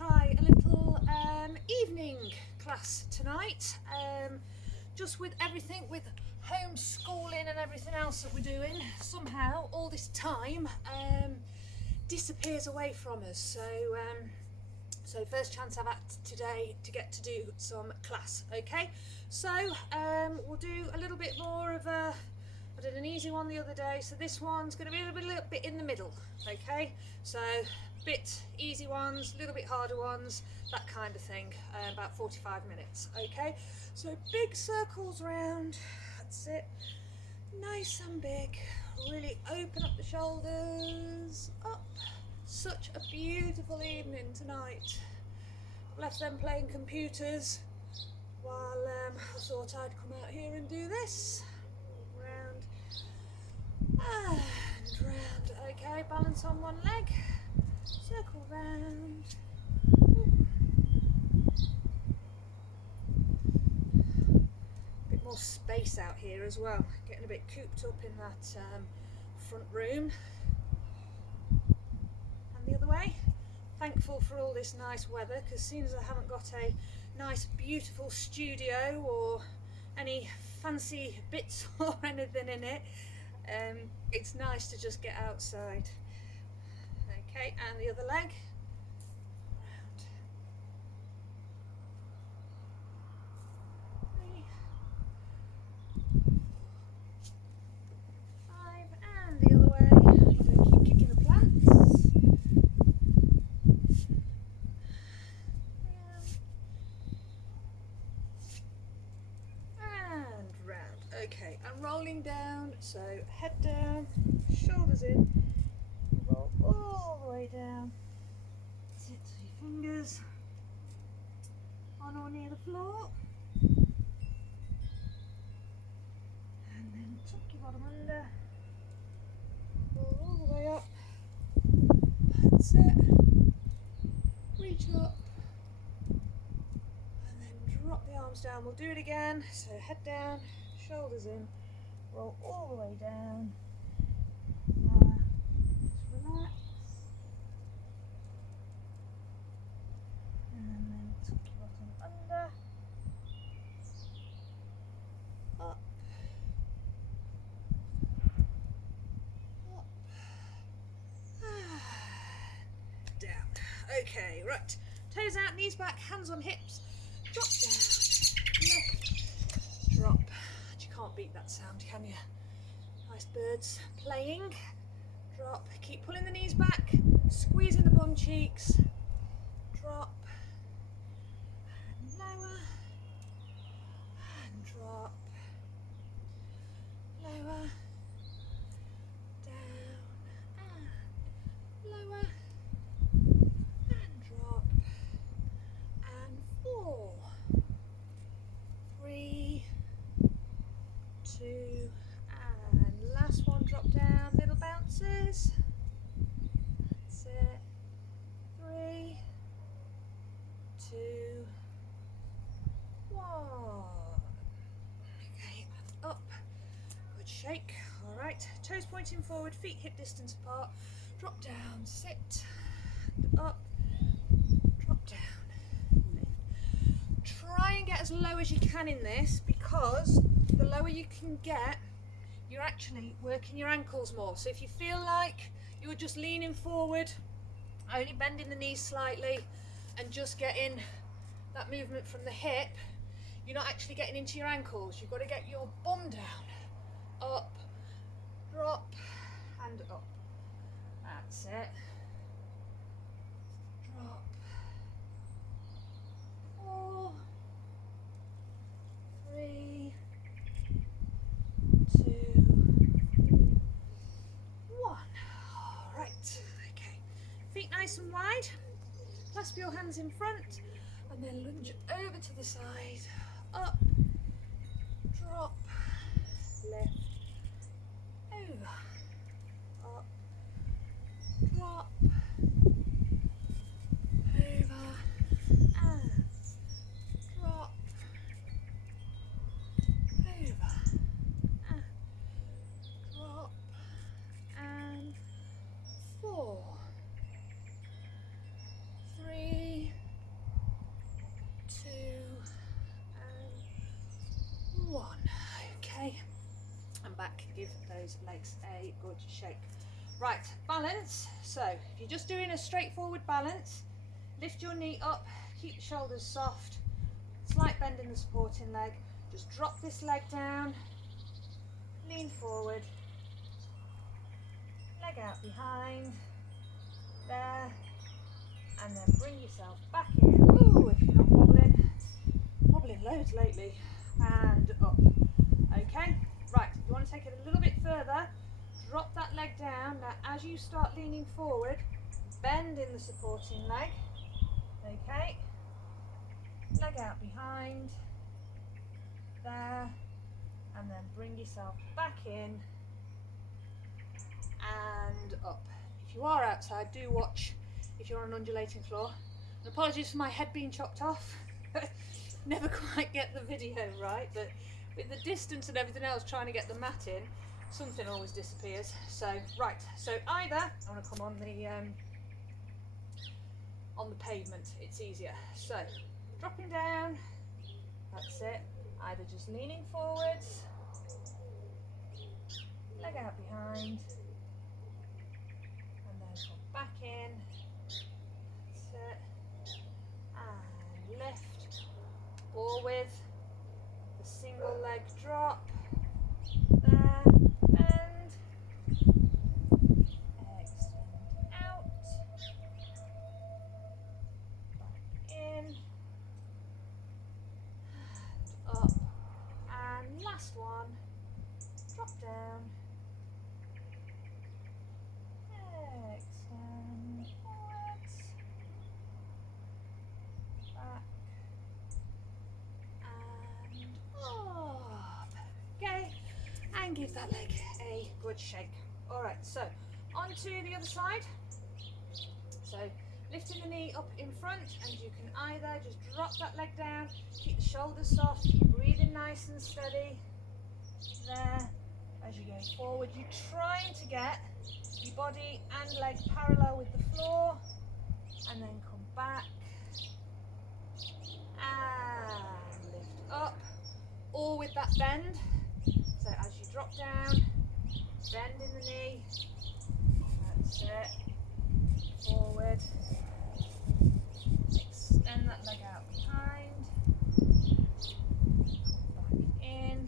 try a little evening class tonight. Just with everything, with homeschooling and everything else that we're doing, somehow all this time disappears away from us. So first chance I've had today to get to do some class. Okay, so we'll do a little bit more of a, I did an easy one the other day, so this one's going to be a little bit in the middle. Okay, so bit easy ones, a little bit harder ones, that kind of thing, about 45 minutes. Okay, so big circles round, that's it, nice and big, really open up the shoulders, up. Such a beautiful evening tonight. I've left them playing computers while I thought I'd come out here and do this. Round and round. Okay, balance on one leg, circle round. Bit more space out here as well, getting a bit cooped up in that front room. And the other way. Thankful for all this nice weather, because as soon as I haven't got a nice beautiful studio or any fancy bits or anything in it, it's nice to just get outside. Okay, and the other leg. Round. 3, 5, and the other way. Keep kicking the plants. And round. Okay, I'm rolling down, so head down, shoulders in, roll all the way down. Sit your fingers on or near the floor. And then tuck your bottom under, roll all the way up. That's it. Reach up. Drop the arms down. We'll do it again. So head down, shoulders in, roll all the way down. Just relax. And then tuck your bottom under. Up. Up. Down. Okay, right. Toes out, knees back, hands on hips. Drop down, lift, drop. You can't beat that sound, can you? Nice birds playing. Drop, keep pulling the knees back, squeezing the bum cheeks. Drop, and lower, and drop, lower, down, and lower, and drop, and 4, 3, 2, and last one, drop down, little bounces. That's it. 3, 2, 1. Okay, up. Good shake. All right. Toes pointing forward, feet hip distance apart. Drop down, sit, up, drop down. Try and get as low as you can in this, because the lower you can get, you're actually working your ankles more. So if you feel like you're just leaning forward, only bending the knees slightly and just getting that movement from the hip, you're not actually getting into your ankles. You've got to get your bum down, up, drop, and up. That's it. Drop. 4, 3, 2, 1. All right. Okay. Feet nice and wide. Clasp your hands in front, and then lunge over to the side. Up. Drop. Lift. Over. Up. Drop. Over. And drop. Over. And drop. And 4, 3, Okay, and back, give those legs a good shake. Right, balance. So if you're just doing a straightforward balance, lift your knee up, keep the shoulders soft, slight bend in the supporting leg, just drop this leg down, lean forward, leg out behind, there, and then bring yourself back in. Ooh, if you're not wobbling loads lately, and up. Okay, right, you want to take it a little bit further, drop that leg down. Now as you start leaning forward, bend in the supporting leg, okay, leg out behind, there, and then bring yourself back in and up. If you are outside, do watch if you're on an undulating floor. And apologies for my head being chopped off. Never quite get the video right, but with the distance and everything else trying to get the mat in, something always disappears. So right, so either I want to come on the pavement, it's easier. So dropping down, that's it. Either just leaning forwards, leg out behind, and then come back in. That's it. And lift, or with the single leg drop. There, bend, extend out, back in, and up, and last one, drop down, extend forwards, back, and up. Okay, and give that leg a good shake. All right, so on to the other side. So lifting the knee up in front, and you can either just drop that leg down, keep the shoulders soft, keep breathing nice and steady. There, as you go forward, you're trying to get your body and leg parallel with the floor, and then come back and lift up, all with that bend. So as you drop down, bend in the knee, that's it, forward, extend that leg out behind, back in,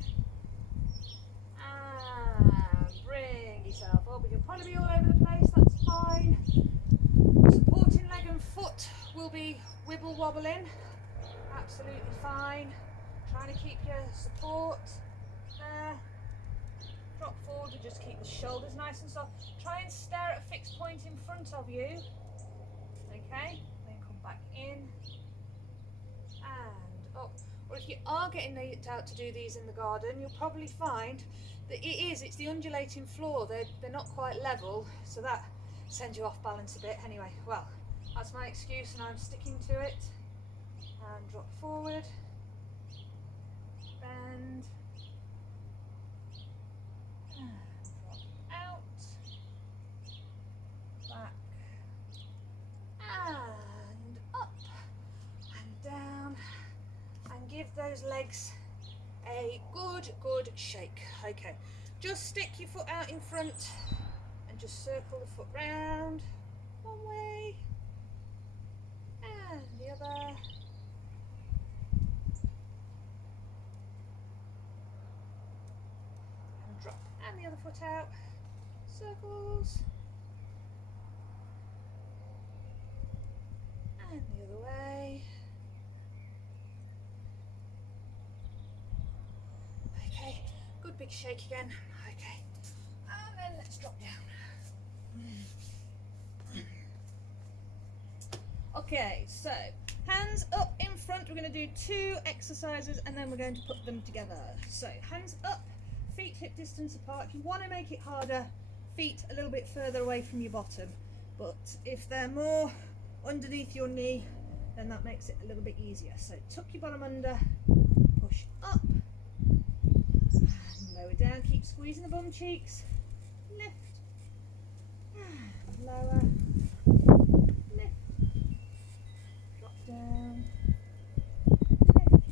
and bring yourself up. You'll probably be all over the place, that's fine. Supporting leg and foot will be wibble wobbling, absolutely fine. Trying to keep your support there. Drop forward and just keep the shoulders nice and soft. Try and stare at a fixed point in front of you. Okay, then come back in and up. Or if you are getting out to do these in the garden, you'll probably find that it's the undulating floor. They're not quite level, so that sends you off balance a bit. Anyway, well, that's my excuse and I'm sticking to it. And drop forward, bend, and drop out, back, and up, and down, and give those legs a good shake. Okay, just stick your foot out in front and just circle the foot round one way and the other. Drop and the other foot out, circles, and the other way. Okay, good big shake again. Okay, and then let's drop down. Okay, so hands up in front. We're going to do 2 exercises and then we're going to put them together. So hands up, feet hip distance apart. If you want to make it harder, feet a little bit further away from your bottom, but if they're more underneath your knee, then that makes it a little bit easier. So tuck your bottom under, push up, and lower down, keep squeezing the bum cheeks, lift, and lower, lift, drop down, lift,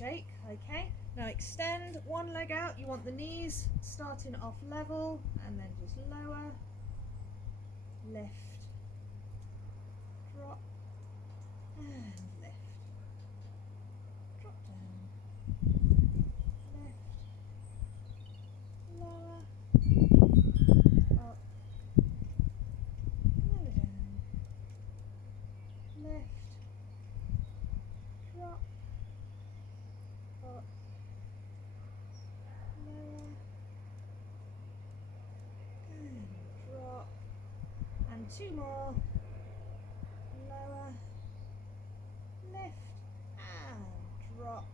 shake. Okay, now extend one leg out. You want the knees starting off level and then just lower, lift, drop, and lift, drop down, lift, lower, up, lower down, lift, drop, up, lower, and drop, and two more, lower, lift, and drop,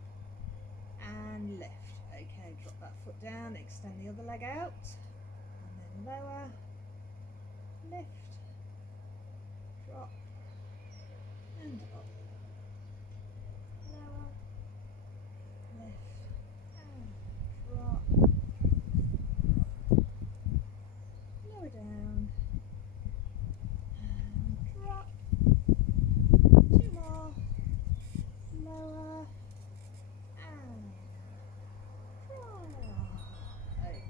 and lift. Okay, drop that foot down, extend the other leg out, and then lower, lift, drop, and up, lower, lift, and drop, lower down, and drop, two more, lower, and drop.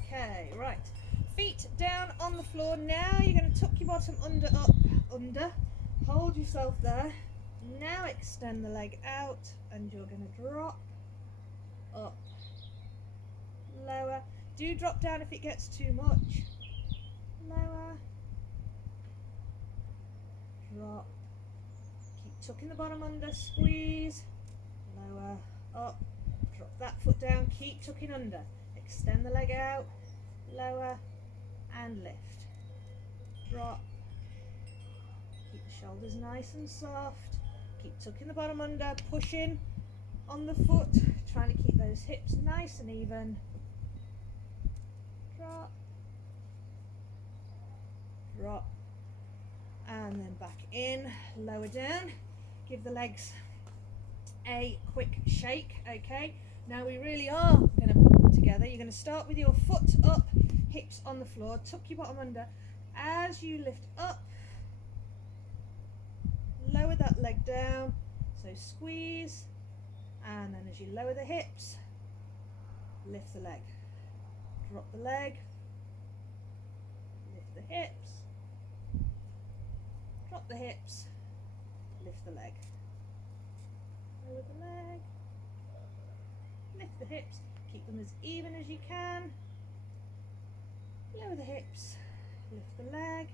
Okay, right, feet down on the floor. Now you're going to tuck your bottom under, up, under, hold yourself there. Now extend the leg out and you're going to drop, up, lower. Do drop down if it gets too much. Lower, drop, keep tucking the bottom under, squeeze, lower, up, drop that foot down, keep tucking under, extend the leg out, lower, and lift, drop, keep the shoulders nice and soft, keep tucking the bottom under, pushing on the foot, trying to keep those hips nice and even, drop, drop, and then back in, lower down, give the legs a quick shake. Okay, now we really are going to put them together. You're going to start with your foot up, hips on the floor, tuck your bottom under. As you lift up, lower that leg down, so squeeze, and then as you lower the hips, lift the leg, drop the leg, lift the hips, drop the hips, lift the leg, lower the leg, lift the hips, keep them as even as you can, lower the hips, lift the leg,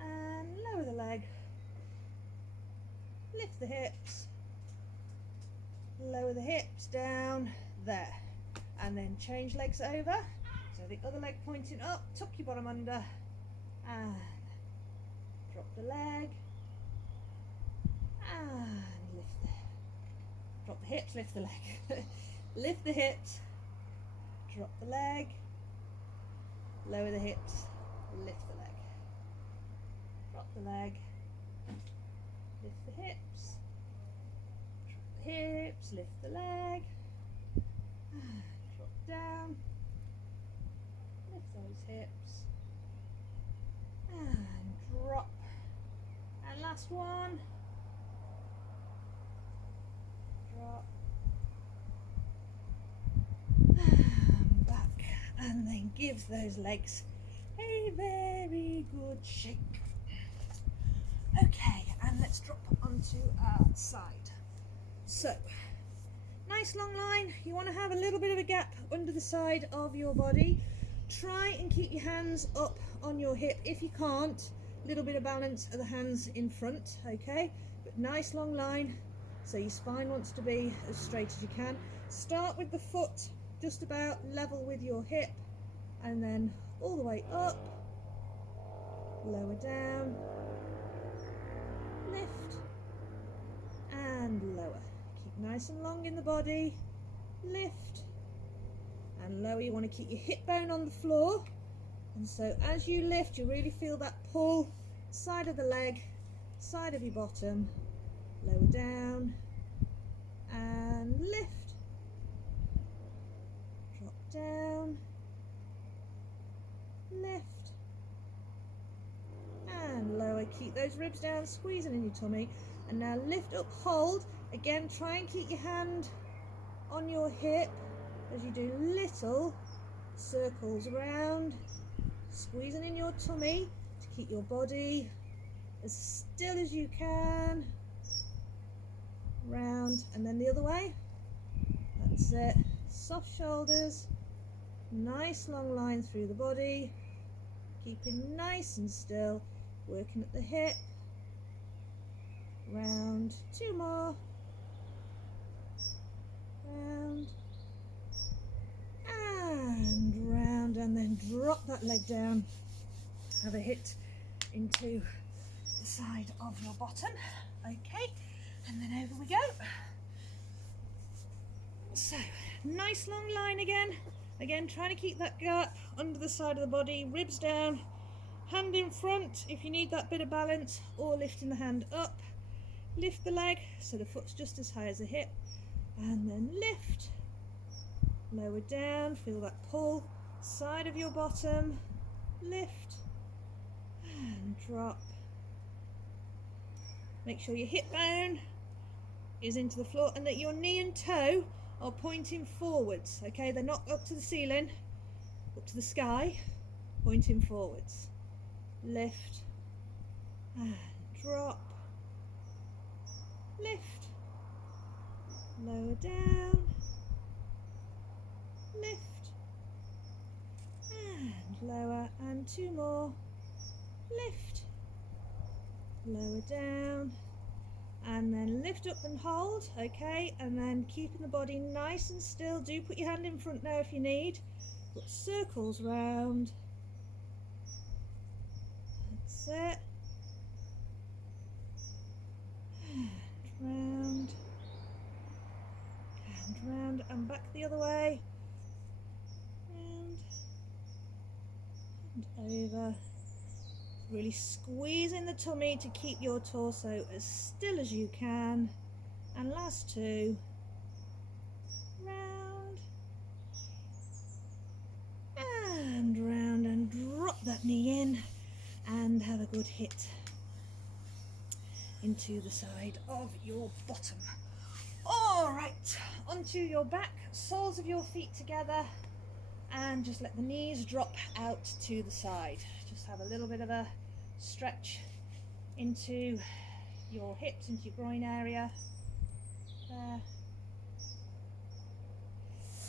and lower the leg, lift the hips, lower the hips down there, and then change legs over, so the other leg pointing up, tuck your bottom under, and drop the leg, and lift the, drop the hips, lift the leg, lift the hips, drop the leg, lower the hips, lift the leg, drop the leg, lift the hips, drop the hips, lift the leg, drop down, lift those hips, and drop, and last one, drop, and back, and then give those legs a very good shake. Okay, and let's drop onto our side. So, nice long line. You want to have a little bit of a gap under the side of your body. Try and keep your hands up on your hip. If you can't, a little bit of balance of the hands in front, okay? But nice long line, so your spine wants to be as straight as you can. Start with the foot just about level with your hip, and then all the way up, lower down, lift, and lower. Keep nice and long in the body, lift, and lower. You want to keep your hip bone on the floor, and so as you lift, you really feel that pull, side of the leg, side of your bottom, lower down, and lift, drop down, lift, and lower. Keep those ribs down, squeezing in your tummy, and now lift up, hold. Again, try and keep your hand on your hip as you do little circles around, squeezing in your tummy to keep your body as still as you can. Round and then the other way. That's it. Soft shoulders, nice long line through the body, keeping nice and still, working at the hip. Round, 2 more. Round and round, and then drop that leg down. Have a hit into the side of your bottom. Okay, and then over we go. So, nice long line again. Again, trying to keep that gap under the side of the body, ribs down, hand in front if you need that bit of balance, or lifting the hand up. Lift the leg so the foot's just as high as the hip, and then lift, lower down, feel that pull, side of your bottom, lift, and drop. Make sure your hip bone is into the floor and that your knee and toe are pointing forwards, okay? They're not up to the ceiling, up to the sky, pointing forwards. Lift, and drop. Lift, lower down, lift, and lower, and 2 more, lift, lower down, and then lift up and hold, okay, and then keeping the body nice and still. Do put your hand in front now if you need, put circles round, that's it. Round and round and back the other way, round and over. Really squeezing the tummy to keep your torso as still as you can. And last 2, round and round, and drop that knee in and have a good hit into the side of your bottom. All right, onto your back, soles of your feet together, and just let the knees drop out to the side. Just have a little bit of a stretch into your hips, into your groin area there,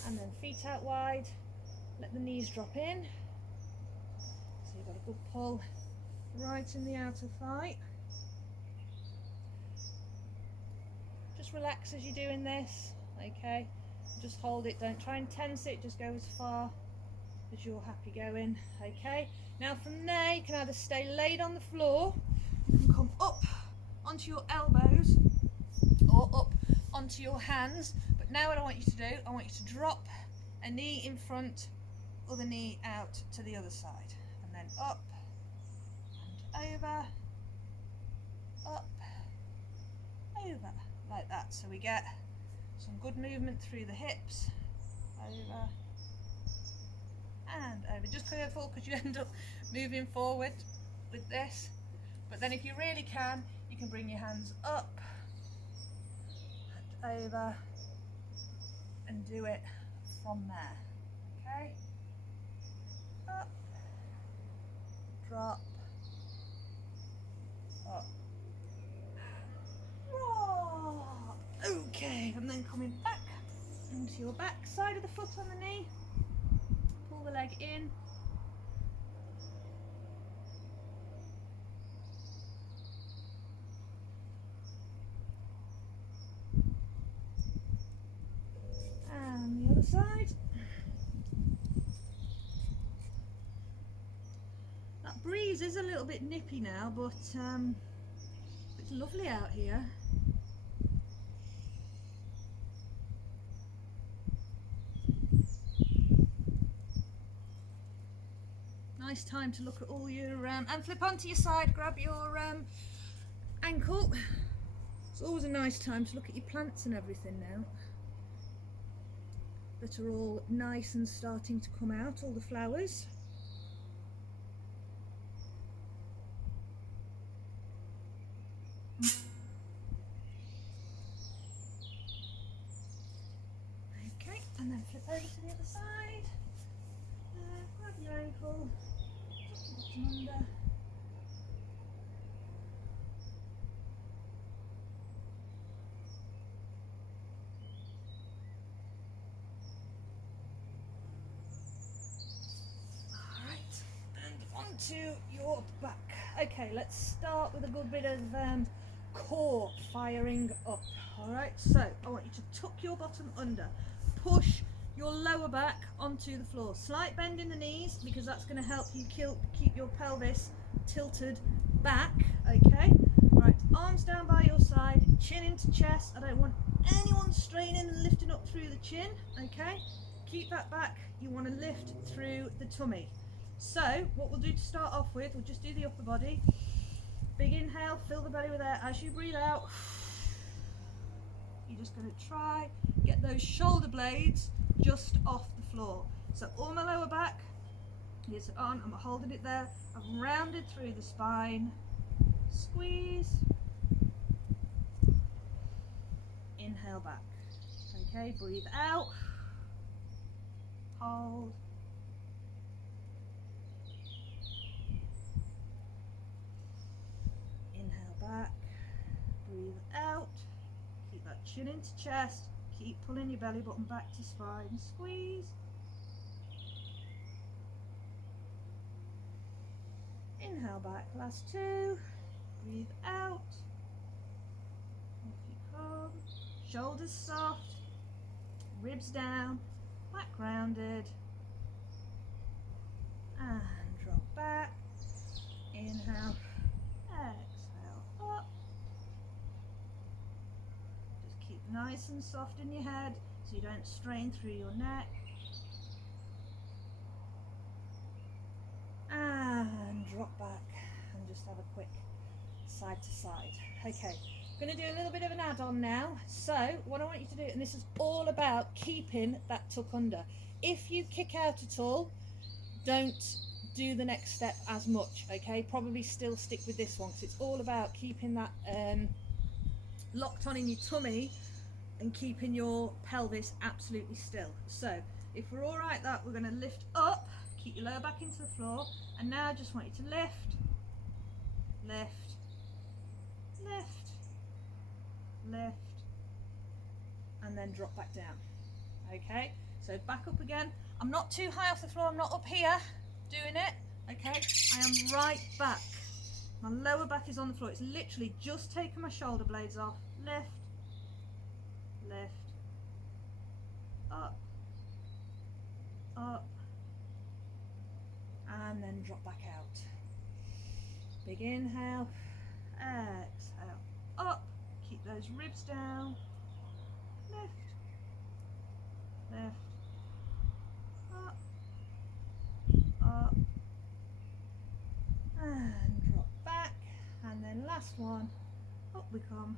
and then feet out wide, let the knees drop in, so you've got a good pull right in the outer thigh. Just relax as you're doing this, okay? Just hold it, don't try and tense it, just go as far as you're happy going, okay? Now from there you can either stay laid on the floor, you can come up onto your elbows or up onto your hands, but now what I want you to do, I want you to drop a knee in front, other knee out to the other side, and then up and over, up, over, like that. So we get some good movement through the hips, over and over. Just careful because you end up moving forward with this, but then if you really can, you can bring your hands up and over and do it from there, okay? Up, drop, up, drop. Okay, and then coming back into your back, side of the foot on the knee, pull the leg in, and the other side. That breeze is a little bit nippy now, but it's lovely out here. Nice time to look at all your and flip onto your side, grab your ankle. It's always a nice time to look at your plants and everything now that are all nice and starting to come out, all the flowers. and then flip over to the other side. Grab your ankle, tuck your bottom under. Onto your back. Okay, let's start with a good bit of core firing up. Alright, so I want you to tuck your bottom under, push your lower back onto the floor, slight bend in the knees because that's going to help you keep your pelvis tilted back. Okay, right, arms down by your side, chin into chest. I don't want anyone straining and lifting up through the chin. Okay, keep that back. You want to lift through the tummy. So what we'll do to start off with, we'll just do the upper body. Big inhale, fill the belly with air. As you breathe out, you're just going to try get those shoulder blades just off the floor. So all my lower back is on, I'm holding it there. I've rounded through the spine. Squeeze. Inhale back. Okay, breathe out. Hold. Back, breathe out, keep that chin into chest, keep pulling your belly button back to spine, squeeze, inhale back, last two, breathe out, off you come, shoulders soft, ribs down, back rounded, and drop back, inhale, exhale. Up. Just keep nice and soft in your head so you don't strain through your neck. And drop back and just have a quick side to side. Okay, I'm going to do a little bit of an add-on now. So what I want you to do, and this is all about keeping that tuck under. If you kick out at all, don't do the next step as much. Okay, probably still stick with this one because it's all about keeping that locked on in your tummy and keeping your pelvis absolutely still. So if we're all right that we're going to lift up, keep your lower back into the floor, and now I just want you to lift, lift, lift, lift, and then drop back down. Okay, so back up again. I'm not too high off the floor, I'm not up here doing it. Okay, I am right back. My lower back is on the floor. It's literally just taking my shoulder blades off. Lift, lift, up, up, and then drop back out. Big inhale, exhale, up, keep those ribs down, lift, lift, up, up, and drop back, and then last one, up we come,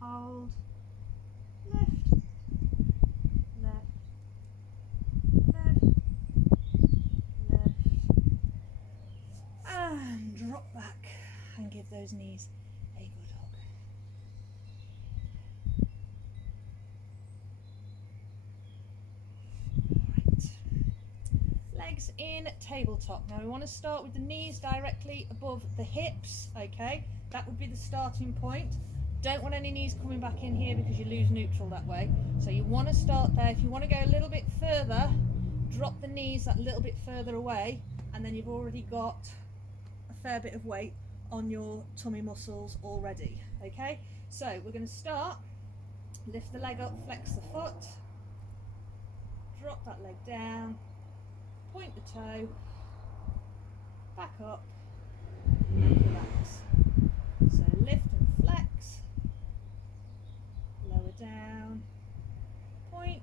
hold, lift, lift, lift, lift, and drop back, and give those knees a good hug. Legs in tabletop. Now we want to start with the knees directly above the hips. Okay, that would be the starting point. Don't want any knees coming back in here because you lose neutral that way. So you want to start there. If you want to go a little bit further, drop the knees that little bit further away, and then you've already got a fair bit of weight on your tummy muscles already. Okay, so we're going to start. Lift the leg up, flex the foot, drop that leg down, point the toe, back up, and relax. So lift and flex, lower down, point,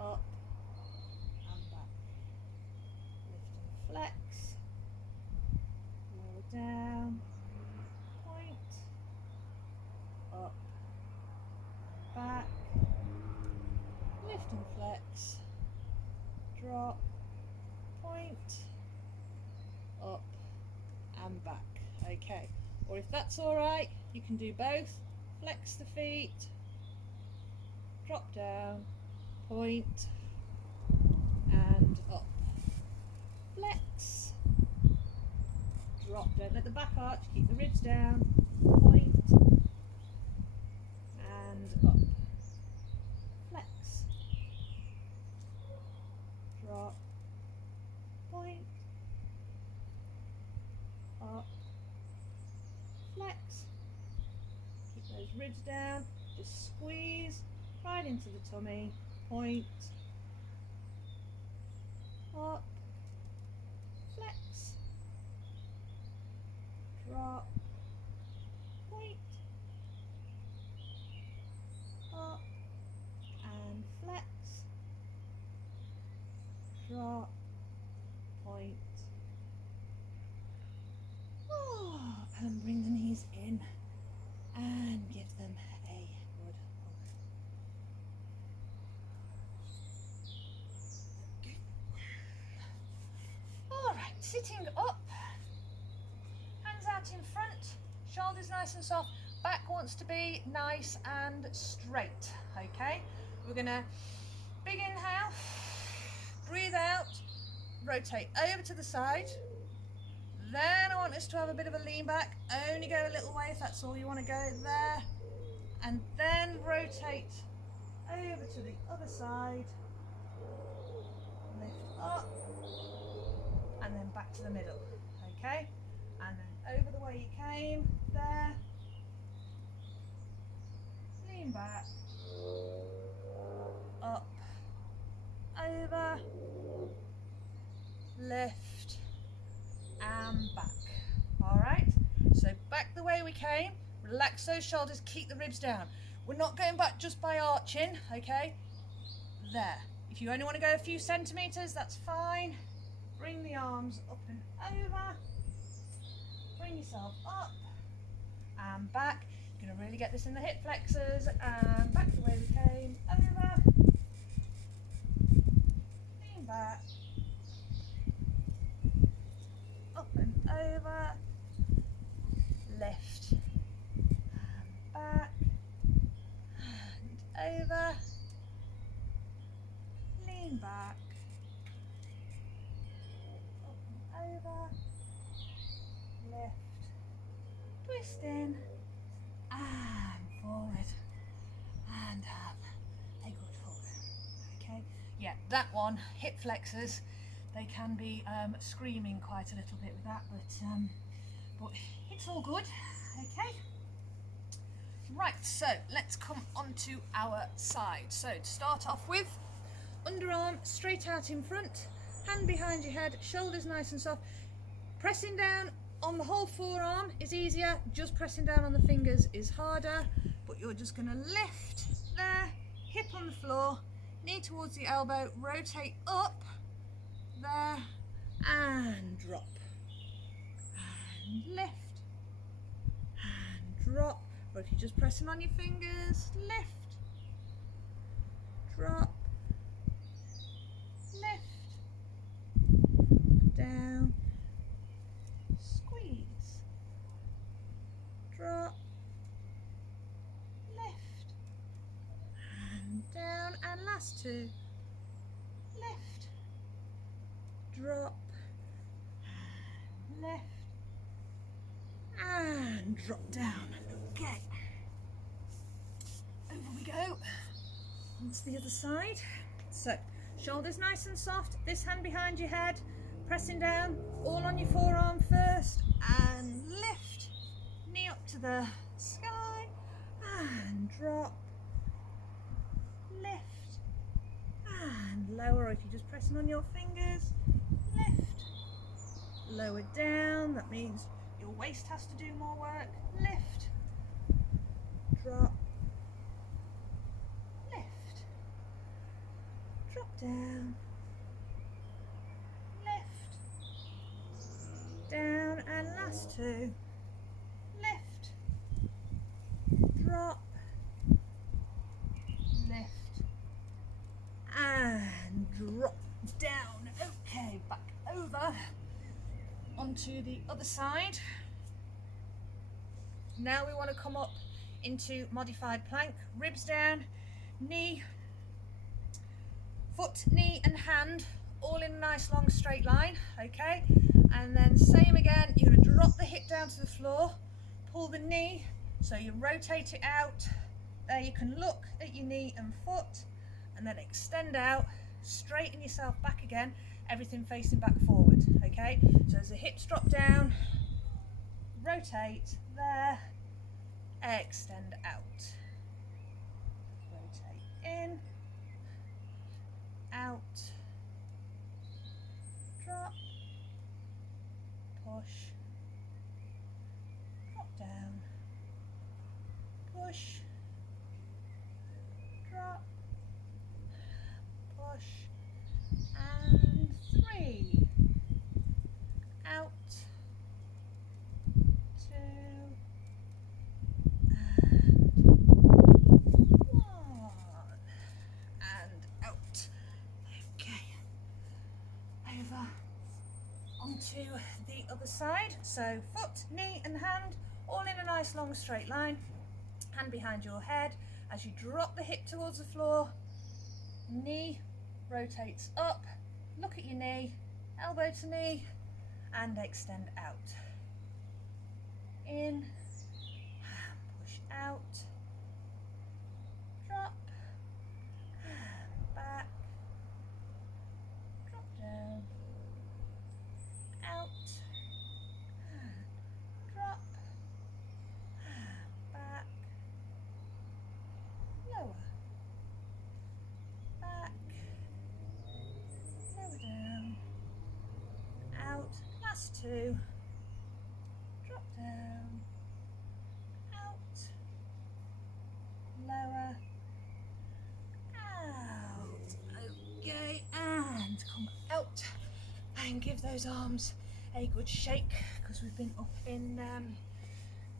up and back. Lift and flex, lower down, point, up, back, lift and flex, drop, point, up and back. Okay, or if that's all right, you can do both. Flex the feet, drop down, point, and up. Flex, drop, don't let the back arch, keep the ribs down, point, and up. Flex, drop, point, up, flex, keep those ribs down, just squeeze right into the tummy, point, up, flex, drop, point, up, and flex, drop, point, and bring the knees in and give them a good hug. Okay. Alright, sitting up, hands out in front, shoulders nice and soft, back wants to be nice and straight, okay? We're gonna big inhale, breathe out, rotate over to the side. Then I want us to have a bit of a lean back, only go a little way if that's all you want to go there. And then rotate over to the other side, lift up, and then back to the middle, okay? And then over the way you came, there, lean back, up, over, lift, and back. All right, so back the way we came, relax those shoulders, keep the ribs down. We're not going back just by arching, okay? There. If you only want to go a few centimeters, that's fine. Bring the arms up and over. Bring yourself up and back. You're going to really get this in the hip flexors, and back the way we came, over. Lean back. Up and over, lift, and back, and over, lean back, up and over, lift, twist in, and forward, and have a good hug, okay? Yeah, that one, hip flexors, they can be screaming quite a little bit with that, but it's all good, okay? Right, so let's come onto our side. So to start off with, underarm straight out in front, hand behind your head, shoulders nice and soft. Pressing down on the whole forearm is easier, just pressing down on the fingers is harder, but you're just going to lift there, hip on the floor, knee towards the elbow, rotate up, there, and drop, and lift, and drop, or if you're just pressing on your fingers, lift, drop, lift, down, squeeze, drop, lift, and down, and last two, lift, drop, lift, and drop down. Okay, over we go onto the other side. So shoulders nice and soft, this hand behind your head, pressing down all on your forearm first, and lift, knee up to the sky, and drop, lift, and lower. If you're just pressing on your fingers, lift, lower down, that means your waist has to do more work, lift, drop, lift, drop down, lift, down, and last two, lift, drop, lift, and drop down. Okay, back over onto the other side. Now we want to come up into modified plank, ribs down, knee Foot, knee and hand all in a nice long straight line, okay? And then same again, you're going to drop the hip down to the floor, pull the knee, so you rotate it out. There you can look at your knee and foot, and then extend out, straighten yourself back again, everything facing back forward, okay? So as the hips drop down, rotate there, extend out, rotate in, out, drop, push, drop down, push, drop, push, and 3, out, 2, and 1, and out. Okay, over onto the other side. So foot, knee and hand all in a nice long straight line, hand behind your head. As you drop the hip towards the floor, knee rotates up, look at your knee, elbow to knee, and extend out. In, push out, drop, back, drop down, out, drop, back, lower, back, lower down, out, last 2, drop down, out, lower, out, okay, and come out, and give those arms a good shake, because we've been up in,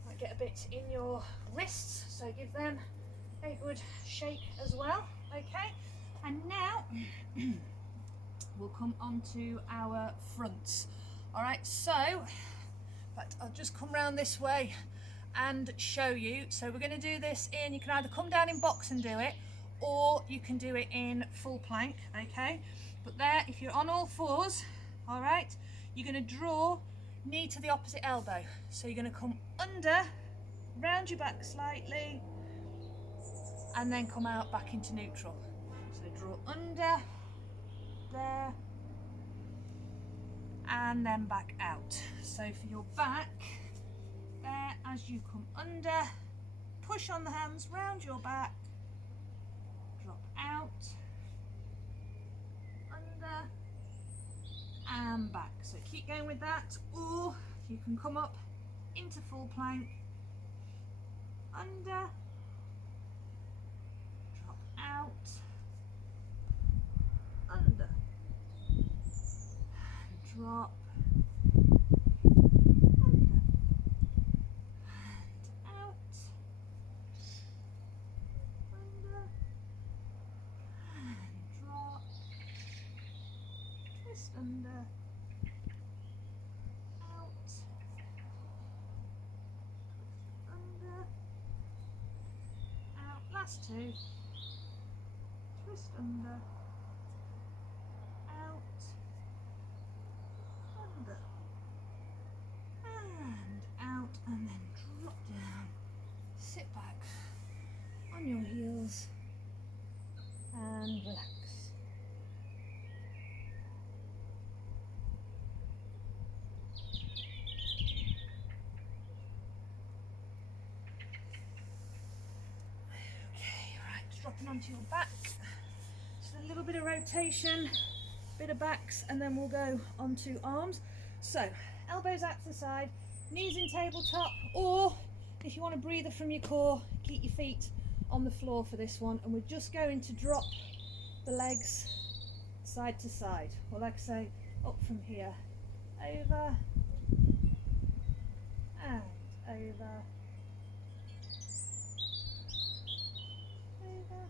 might get a bit in your wrists, so give them a good shake as well, okay? And now we'll come on to our fronts. All right, so but I'll just come round this way and show you. So we're going to do this in, you can either come down in box and do it, or you can do it in full plank, okay? But there, if you're on all fours, all right, you're going to draw knee to the opposite elbow. So you're going to come under, round your back slightly, and then come out back into neutral. So draw under, there, and then back out. So for your back, there, as you come under, push on the hands round your back, drop out, under, and back. So keep going with that, or you can come up into full plank, under, drop out, under, drop, under, and out, under, and drop, twist under, out, under, out, last 2, twist under, out, under, and out, and then drop down, sit back on your heels and relax. Okay, right, dropping onto your back. Just a little bit of rotation, bit of backs, and then we'll go onto arms. So elbows out to the side, knees in tabletop, or if you want a breather from your core, keep your feet on the floor for this one, and we're just going to drop the legs side to side, or like I say, up from here, over and over, over.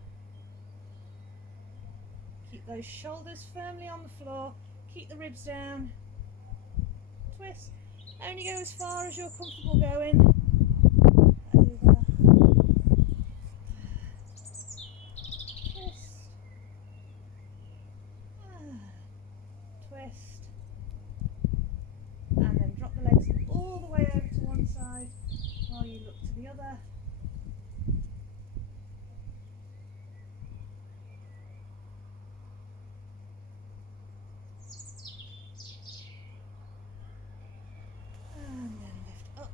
Keep those shoulders firmly on the floor, keep the ribs down, twist, only go as far as you're comfortable going, over, twist, the other. And then lift up,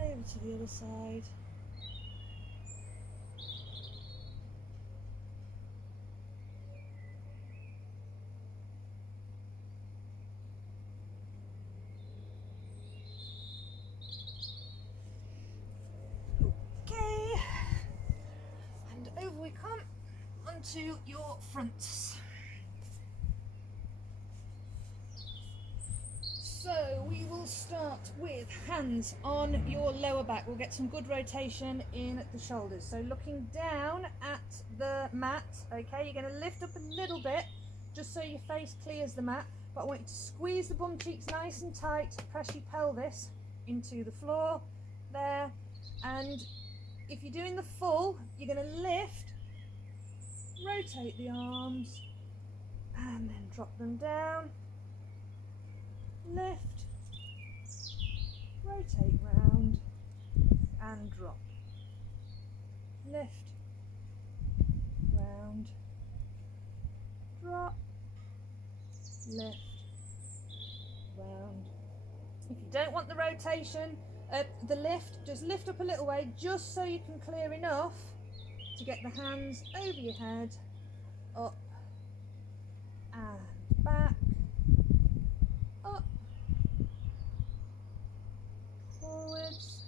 over to the other side. Okay, and over we come onto your fronts. So we will start with hands on your lower back. We'll get some good rotation in the shoulders. So looking down at the mat, okay, you're going to lift up a little bit just so your face clears the mat, but I want you to squeeze the bum cheeks nice and tight, press your pelvis into the floor there, and if you're doing the full, you're going to lift, rotate the arms, and then drop them down. Lift, rotate round, and drop. Lift, round, drop, lift, round. If you don't want the rotation, the lift, just lift up a little way just so you can clear enough to get the hands over your head, up and back, up, forwards,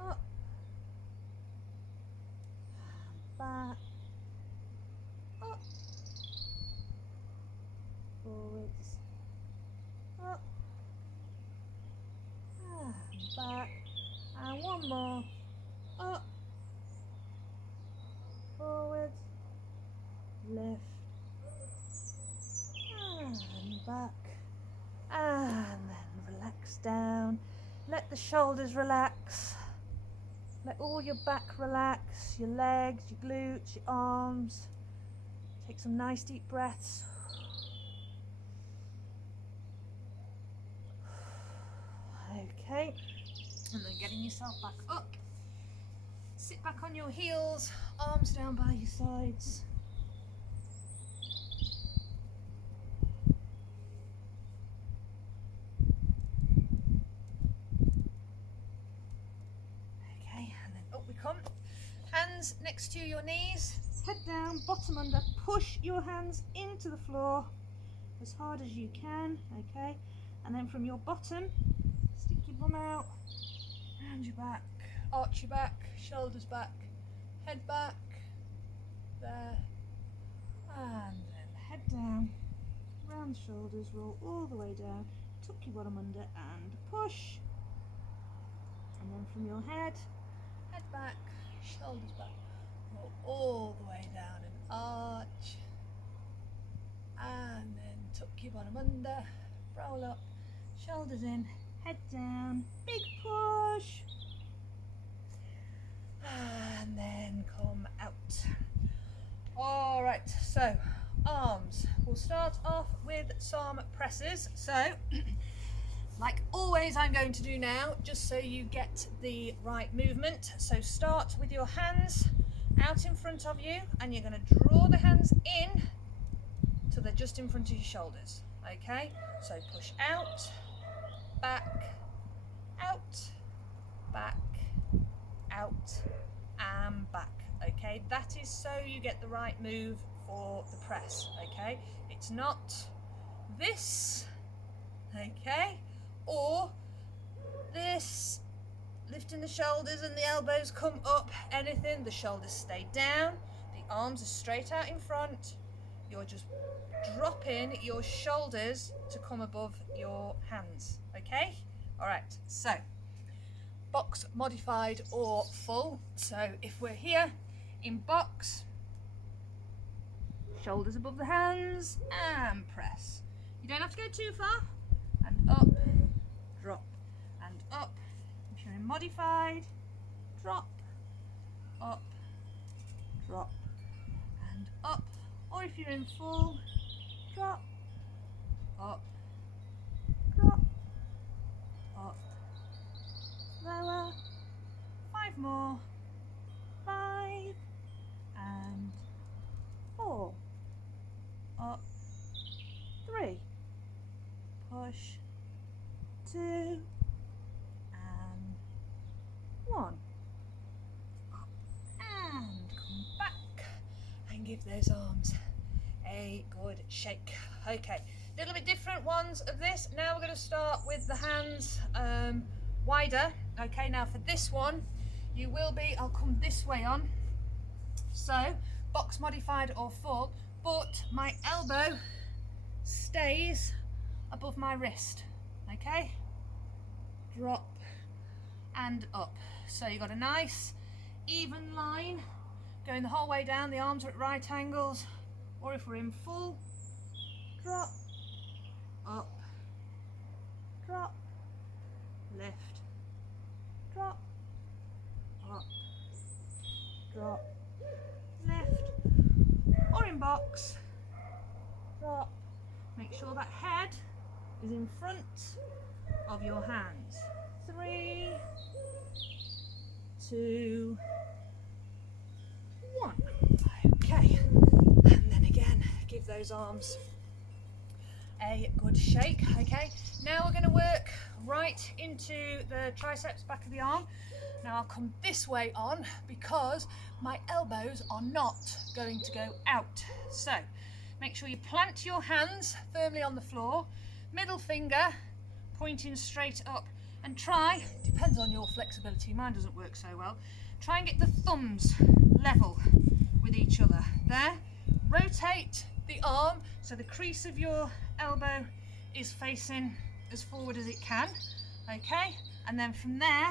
up, back, up, forwards, up, and back, and one more, up, forwards, lift, and back, and then relax down. Let the shoulders relax. Let all your back relax, your legs, your glutes, your arms. Take some nice deep breaths. Okay, and then getting yourself back up. Sit back on your heels, arms down by your sides. Hands next to your knees, head down, bottom under, push your hands into the floor as hard as you can, okay, and then from your bottom, stick your bum out, round your back, arch your back, shoulders back, head back, there, and then head down, round the shoulders, roll all the way down, tuck your bottom under and push, and then from your head back, shoulders back, roll all the way down and arch, and then tuck your bottom under, roll up, shoulders in, head down, big push, and then come out. Alright, so arms, we'll start off with some presses. So like always, I'm going to do now, just so you get the right movement. So start with your hands out in front of you, and you're going to draw the hands in till they're just in front of your shoulders. Okay, so push out, back, out, back, out, and back. Okay, that is so you get the right move for the press. Okay, it's not this, okay, or this, lifting the shoulders and the elbows come up, anything. The shoulders stay down, the arms are straight out in front. You're just dropping your shoulders to come above your hands, okay? All right, so box, modified or full. So if we're here in box, shoulders above the hands and press. You don't have to go too far. And up, drop, and up. If you're in modified, drop, up, drop, and up. Or if you're in full, drop, up, drop, up, lower, one. Up and come back. And give those arms a good shake. Okay, a little bit different ones of this. Now we're going to start with the hands wider. Okay, now for this one, you will be, I'll come this way on. So, box modified or full, but my elbow stays above my wrist. Okay, drop and up. So you've got a nice even line going the whole way down. The arms are at right angles, or if we're in full, drop, up, drop, lift, drop, up, drop, lift, or in box, drop. Make sure that head is in front of your hands. 3, 2, 1. Okay, and then again, give those arms a good shake. Okay, now we're going to work right into the triceps, back of the arm. Now I'll come this way on because my elbows are not going to go out. So make sure you plant your hands firmly on the floor, middle finger pointing straight up, and try, depends on your flexibility, mine doesn't work so well, try and get the thumbs level with each other. There, rotate the arm so the crease of your elbow is facing as forward as it can. Okay, and then from there,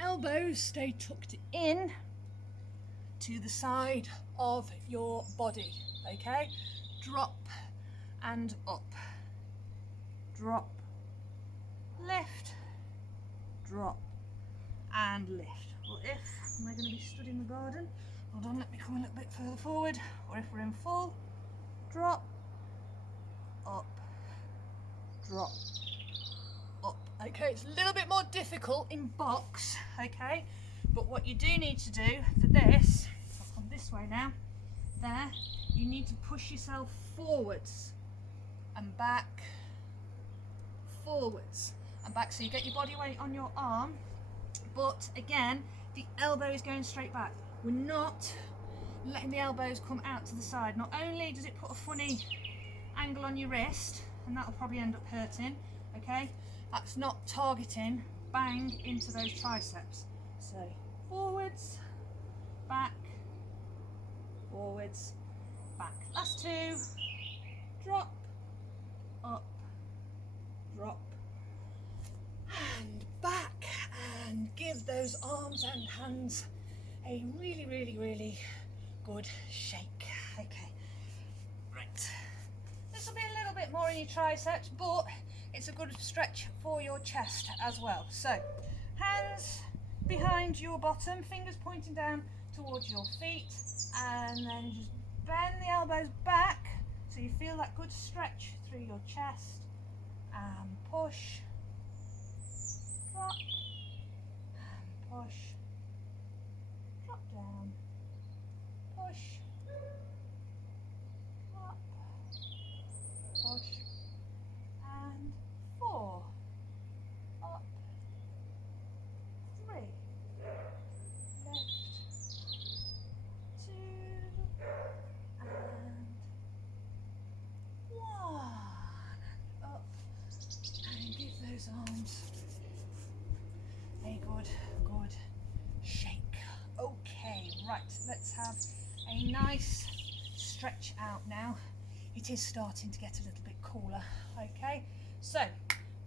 elbows stay tucked in to the side of your body. Okay, drop and up, drop, lift, drop and lift. Or if we're going to be stood in the garden, hold on, let me come a little bit further forward, or if we're in full, drop, up, drop, up. Okay, it's a little bit more difficult in box, okay, but what you do need to do for this, I'll come this way now, there, you need to push yourself forwards and back, forwards and back, so you get your body weight on your arm, but again, the elbow is going straight back. We're not letting the elbows come out to the side. Not only does it put a funny angle on your wrist, and that'll probably end up hurting, okay, that's not targeting bang into those triceps. So forwards, back, forwards, back. Last 2, drop, up, drop, and back, and give those arms and hands a really, really, really good shake. Okay, right. This will be a little bit more in your triceps, but it's a good stretch for your chest as well. So, hands behind your bottom, fingers pointing down towards your feet, and then just bend the elbows back so you feel that good stretch through your chest, and push, drop, and push, drop down, push, drop, push, and 4, up, 3, left, 2, and 1, up, and give those arms a good shake. Okay, right, let's have a nice stretch out now. It is starting to get a little bit cooler. Okay, so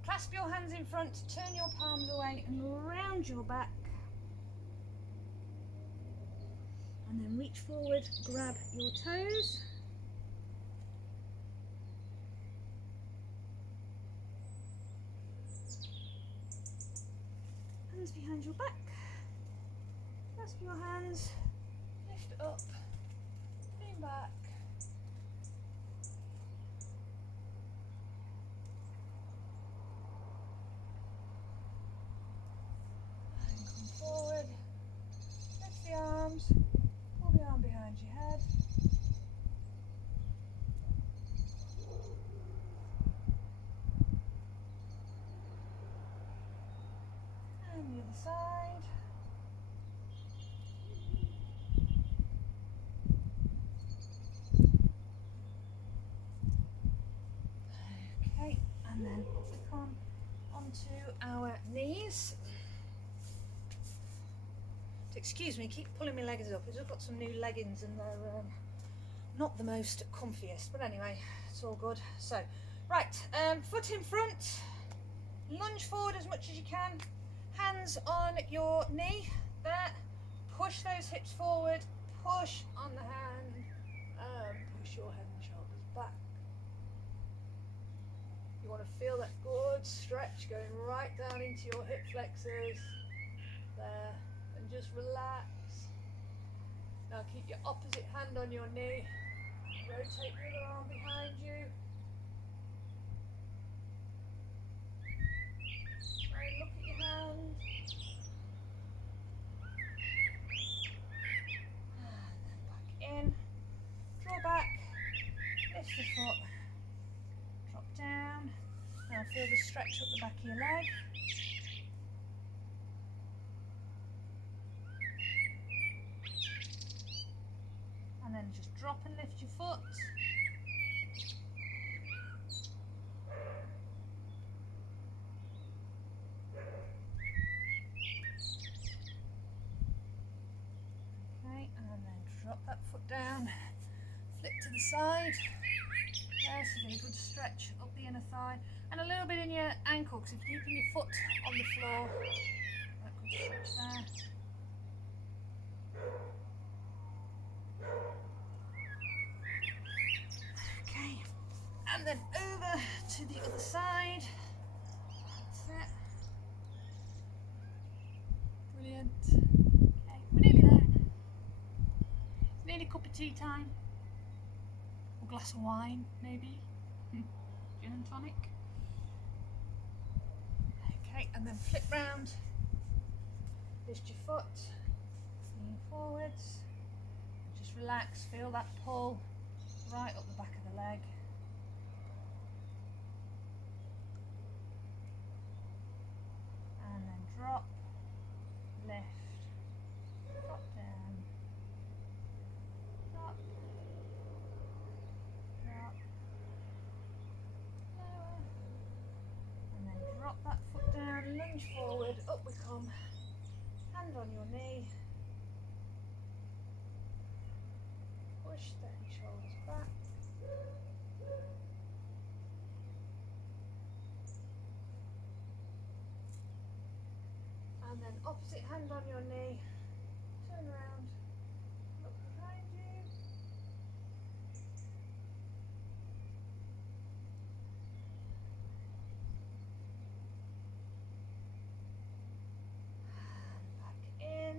clasp your hands in front, turn your palms away and round your back, and then reach forward, grab your toes, hands behind your back, clasp your hands, lift up, lean back, and come forward, lift the arms, pull the arm behind your head, and the other side. onto our knees. Excuse me, keep pulling my legs up. I've just got some new leggings and they're not the most comfiest, but anyway, it's all good. So, right, foot in front, lunge forward as much as you can, hands on your knee, there, push those hips forward, push on the hand, push your head and shoulders back. You want to feel that good stretch going right down into your hip flexors, there, and just relax. Now keep your opposite hand on your knee, rotate the other arm behind you. Try and look at your hand. And then back in. Draw back. Lift the foot. Drop down. Now feel the stretch up the back of your leg. And then just drop and lift your foot. Okay, and then drop that foot down. Flip to the side. There, so get a good stretch up the inner thigh. And a little bit in your ankle, because if you're keeping your foot on the floor, that good stretch there. Okay, and then over to the other side. That's it. Brilliant. Okay, we're nearly there. It's nearly cup of tea time. Or a glass of wine, maybe. Gin and tonic. Okay, and then flip round. Lift your foot. Lean forwards. Just relax, feel that pull right up the back of the leg. And then drop, lift, drop down, drop, drop, lower, and then drop that foot down, lunge forward, up we come, hand on your knee, push the head and shoulders back. And then opposite hand on your knee, turn around, look behind you. And back in,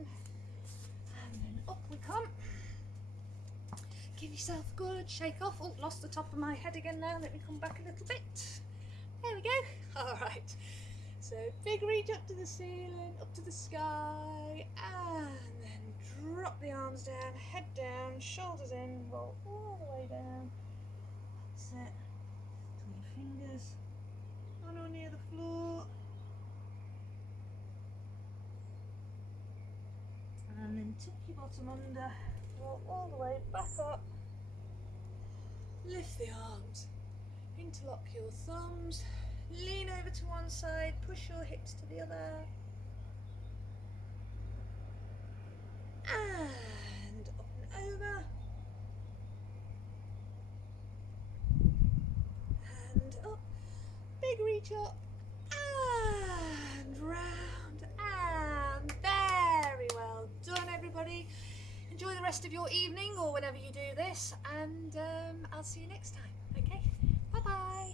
and then up we come. Give yourself a good shake off. Oh, lost the top of my head again now. Let me come back a little bit. There we go. All right. So big reach up to the ceiling, up to the sky, and then drop the arms down, head down, shoulders in, roll all the way down. That's it. Till your fingers on or near the floor. And then tuck your bottom under, roll all the way back up. Lift the arms, interlock your thumbs. Lean over to one side, push your hips to the other. And up and over. And up. Big reach up. And round. And very well done, everybody. Enjoy the rest of your evening or whenever you do this. And I'll see you next time. Okay? Bye-bye.